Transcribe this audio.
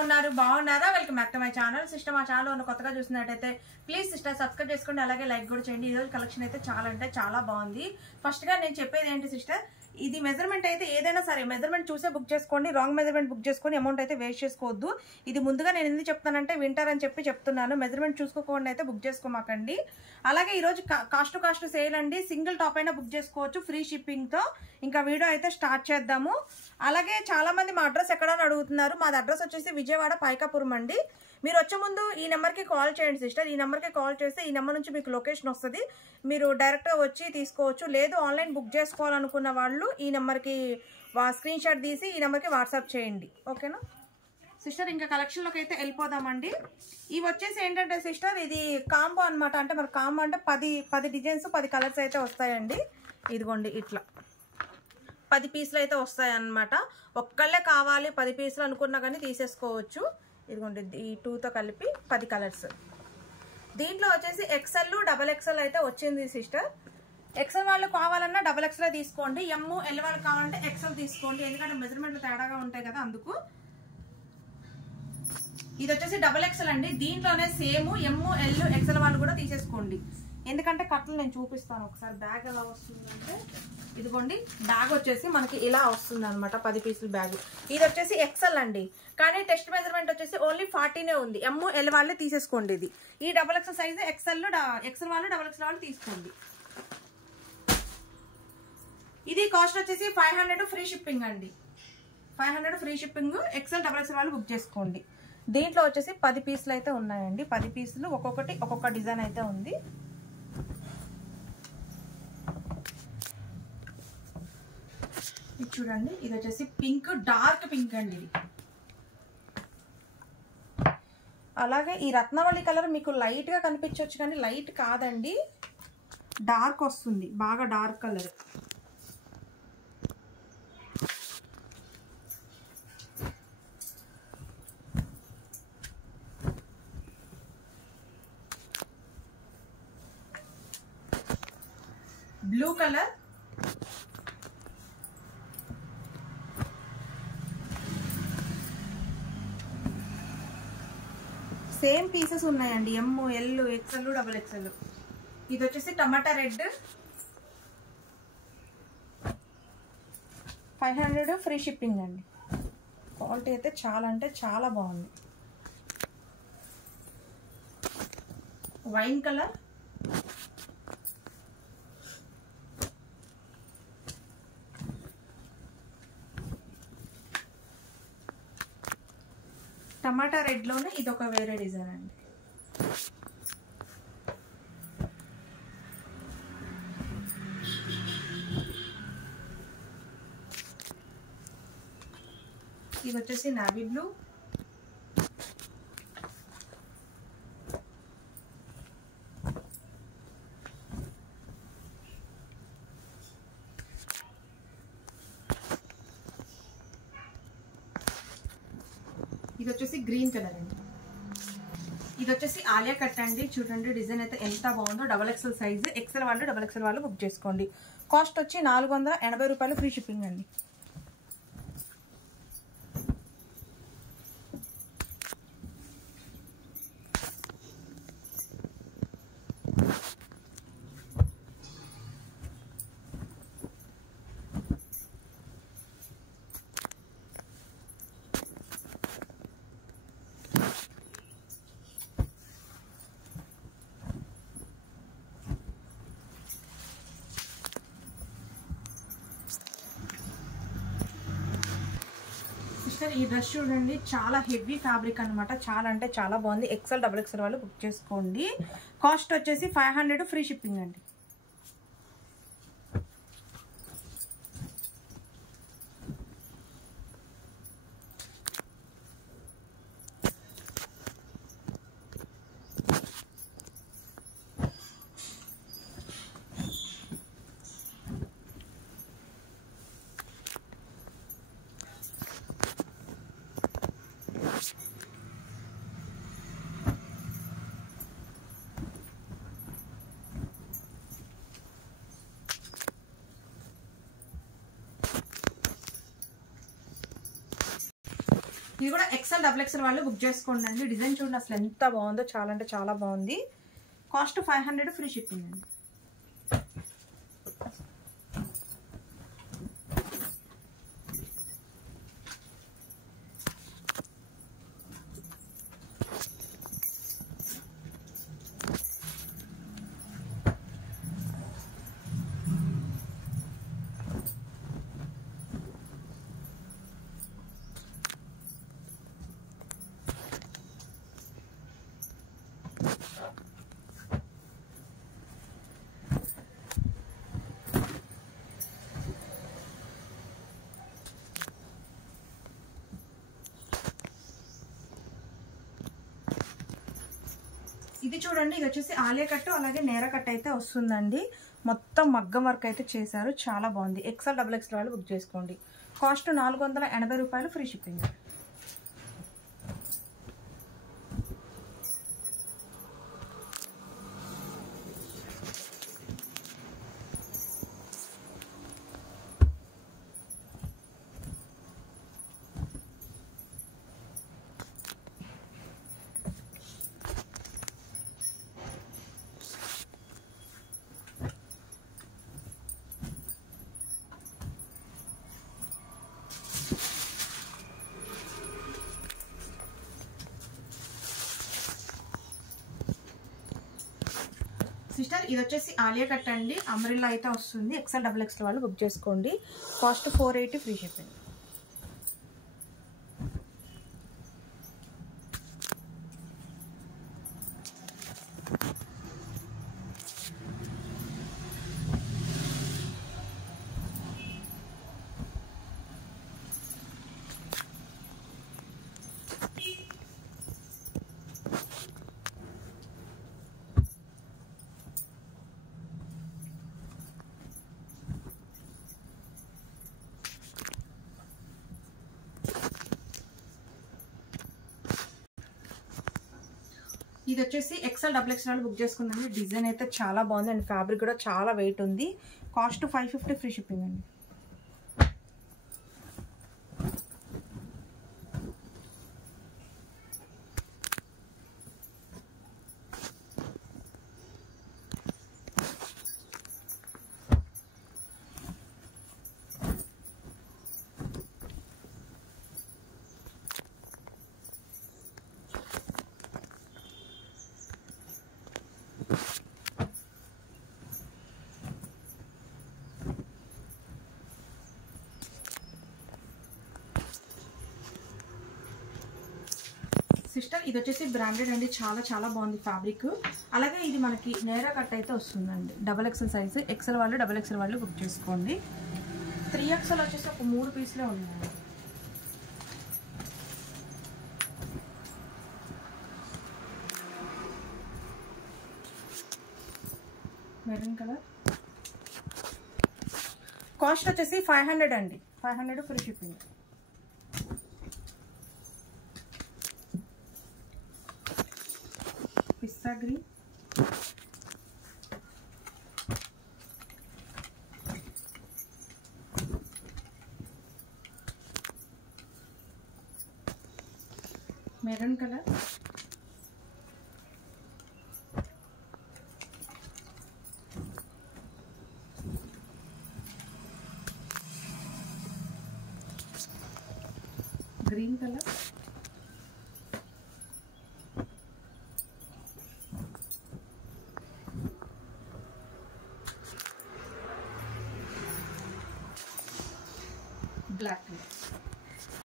ఉన్నారు బాగున్నారా welcome back to my channel sister మా ఛానల్ ఉన్న కొత్తగా చూసినట్టయితే ప్లీజ్ సిస్టర్ సబ్స్క్రైబ్ చేసుకోండి అలాగే లైక్ కూడా చేయండి ఈ రోజు కలెక్షన్ అయితే చాలా అంటే చాలా బాగుంది ఫస్ట్ గా నేను చెప్పేది ఏంటి సిస్టర్ ఇది మెజర్మెంట్ అయితే ఏదైనా సరే మెజర్మెంట్ చూసే బుక్ చేసుకోండి రాంగ్ మెజర్మెంట్ బుక్ చేసుకొని అమౌంట్ అయితే వేస్ట్ చేసుకోవద్దు ఇది ముందుగా నేను ఎందుకు చెప్తానంటే వింటర్ అని చెప్పి చెప్తున్నాను మెజర్మెంట్ చూసుకోకుండా అయితే బుక్ చేసుకోమాకండి అలాగే ఈ రోజు కాస్ట్ టు కాస్ట్ సేల్ అండి సింగిల్ టాప్ అయినా బుక్ చేసుకోవచ్చు ఫ్రీ షిప్పింగ్ తో ఇంకా వీడియో అయితే స్టార్ట్ చేద్దాము అలాగే చాలా మంది మా అడ్రస్ ఎక్కడని అడుగుతున్నారు మాది అడ్రస్ వచ్చేసి విజయవాడ పైకాపురం అండి మీరు వచ్చే ముందు ఈ నెంబర్కి కాల్ చేయండి సిస్టర్ ఈ నెంబర్కి కాల్ చేస్తే ఈ నెంబర్ నుంచి మీకు లొకేషన్ వస్తుంది మీరు డైరెక్ట్గా వచ్చి తీసుకోవచ్చు లేదు ఆన్లైన్ బుక్ చేసుకోవాలనుకున్న వాళ్ళు ఈ నెంబర్కి స్క్రీన్ షాట్ తీసి ఈ నెంబర్కి వాట్సాప్ చేయండి ఓకేనా సిస్టర్ ఇంకా కలెక్షన్లోకి అయితే వెళ్ళిపోదామండి ఇవి వచ్చేసి ఏంటంటే సిస్టర్ ఇది కాంబో అనమాట అంటే మరి కాంబో అంటే 10 డిజైన్స్ 10 కలర్స్ అయితే వస్తాయండి ఇదిగోండి ఇట్లా 10 పీసులు అయితే వస్తాయి అన్నమాట ఒక్కళ్ళే కావాలి 10 పీసులు అనుకున్నా కానీ తీసేసుకోవచ్చు ఇదిగోండి ఈ 2తో కలిపి 10 కలర్స్ దీంట్లో వచ్చేసి ఎక్సెల్ డబల్ ఎక్సెల్ అయితే వచ్చింది సిస్టర్ ఎక్సెల్ వాళ్ళు కావాలన్నా డబల్ ఎక్సెల్ తీసుకోండి ఎమ్ ఎల్ వాళ్ళు కావాలంటే ఎక్సెల్ తీసుకోండి ఎందుకంటే మెజర్మెంట్లు తేడాగా ఉంటాయి కదా అందుకు ఇది వచ్చేసి డబల్ ఎక్సెల్ అండి దీంట్లోనే సేమ్ ఎమ్ ఎల్ ఎక్సెల్ వాళ్ళు కూడా తీసేసుకోండి ఎందుకంటే కట్టలు నేను చూపిస్తాను ఒకసారి బ్యాగ్ ఎలా వస్తుందంటే ఇదిగోండి బ్యాగ్ వచ్చేసి మనకి ఇలా వస్తుంది అనమాట 10 పీసుల బ్యాగ్ ఇది వచ్చేసి ఎక్సెల్ అండి కానీ టెస్ట్ మెజర్మెంట్ వచ్చేసి ఓన్లీ 40నే ఉంది ఎమ్ ఎల్ వాళ్ళే తీసేసుకోండి ఇది ఈ డబల్ ఎక్సెల్ సైజ్ ఎక్సెల్ వాళ్ళు డబల్ ఎక్సెల్ వాళ్ళు తీసుకోండి ఇది కాస్ట్ వచ్చేసి 500 ఫ్రీ షిప్పింగ్ అండి 500 free shipping excel double excel వాళ్ళు బుక్ చేసుకోండి దీంట్లో వచ్చేసి 10 పీసులు అయితే ఉన్నాయండి 10 పీసులు ఒక్కొక్క డిజైన్ అయితే ఉంది ఇది చూడండి ఇది వచ్చేసి పింక్ డార్క్ పింక్ అండి ఇది అలాగే ఈ రత్నావళి కలర్ మీకు లైట్ గా కనిపించవచ్చు కానీ లైట్ కాదండి డార్క్ వస్తుంది బాగా dark colour blue colour same pieces ఉన్నాయండి M L XL double XL ఇది వచ్చేసి టమాటా రెడ్ 500 ఫ్రీ షిప్పింగ్ అండి క్వాలిటీ అయితే చాలా అంటే చాలా బాగుంది వైన్ కలర్ టమాటా రెడ్ లోనే ఇది ఒక వేరే డిజైన్ అండి ఇది వచ్చేసి నావీ బ్లూ ఇది వచ్చేసి గ్రీన్ కలర్ అండి ఇది వచ్చేసి ఆలియా కట్ అండి చూడండి డిజైన్ అయితే ఎంత బాగుందో డబల్ ఎక్సెల్ సైజ్ ఎక్సెల్ వాళ్ళు డబల్ ఎక్సెల్ వాళ్ళు బుక్ చేసుకోండి కాస్ట్ వచ్చి 480 రూపాయలు ఫ్రీ షిప్పింగ్ అండి ఈ డ్రెస్ చూడండి చాలా హెవీ ఫ్యాబ్రిక్ అనమాట చాలా అంటే చాలా బాగుంది ఎక్సెల్ డబుల్ ఎక్సెల్ వాళ్ళు బుక్ చేసుకోండి కాస్ట్ వచ్చేసి 500 ఫ్రీ షిప్పింగ్ అండి ఇది కూడా XL XXL వాళ్ళు బుక్ చేసుకోండి అండి. డిజైన్ చూడండి అసలు ఎంత బాగుందో, చాలా అంటే చాలా బాగుంది. కాస్ట్ 500 ఫ్రీ షిప్పింగ్ అండి. ఇది చూడండి, ఇది వచ్చేసి ఆలియా కట్టు అలాగే నేర కట్ అయితే వస్తుందండి. మొత్తం మగ్గం వర్క్ అయితే చేశారు, చాలా బాగుంది. XL XXL వాళ్ళు బుక్ చేసుకోండి. కాస్ట్ 480 రూపాయలు ఫ్రీ షిప్పింగ్. సిస్టర్ ఇది వచ్చేసి ఆలియా కట్ అండి, అంబ్రెల్లా అయితే వస్తుంది. XL XXL వాళ్ళు బుక్ చేసుకోండి. Cost 480 free shipping. ఇది వచ్చేసి XL XXL బుక్ చేసుకుందండి. డిజైన్ అయితే చాలా బాగుంది అండ్ ఫ్యాబ్రిక్ కూడా చాలా వెయిట్ ఉంది. కాస్ట్ 550 ఫ్రీ షిప్పింగ్ అండి. సిస్టర్ ఇది వచ్చేసి బ్రాండెడ్ అండి, చాలా చాలా బాగుంది ఫ్యాబ్రిక్. అలాగే ఇది మనకి నేరా కట్ అయితే వస్తుందండి. XXL size. XL వాళ్ళు XXL వాళ్ళు బుక్ చేసుకోండి. 3XL వచ్చేసి ఒక 3 పీస్లే ఉన్నాయి. Maroon colour. కాస్ట్ వచ్చేసి 500 అండి. 500 ఫ్రీ షిప్పింగ్. పిస్తా green. Maroon colour. Green colour. Black colour.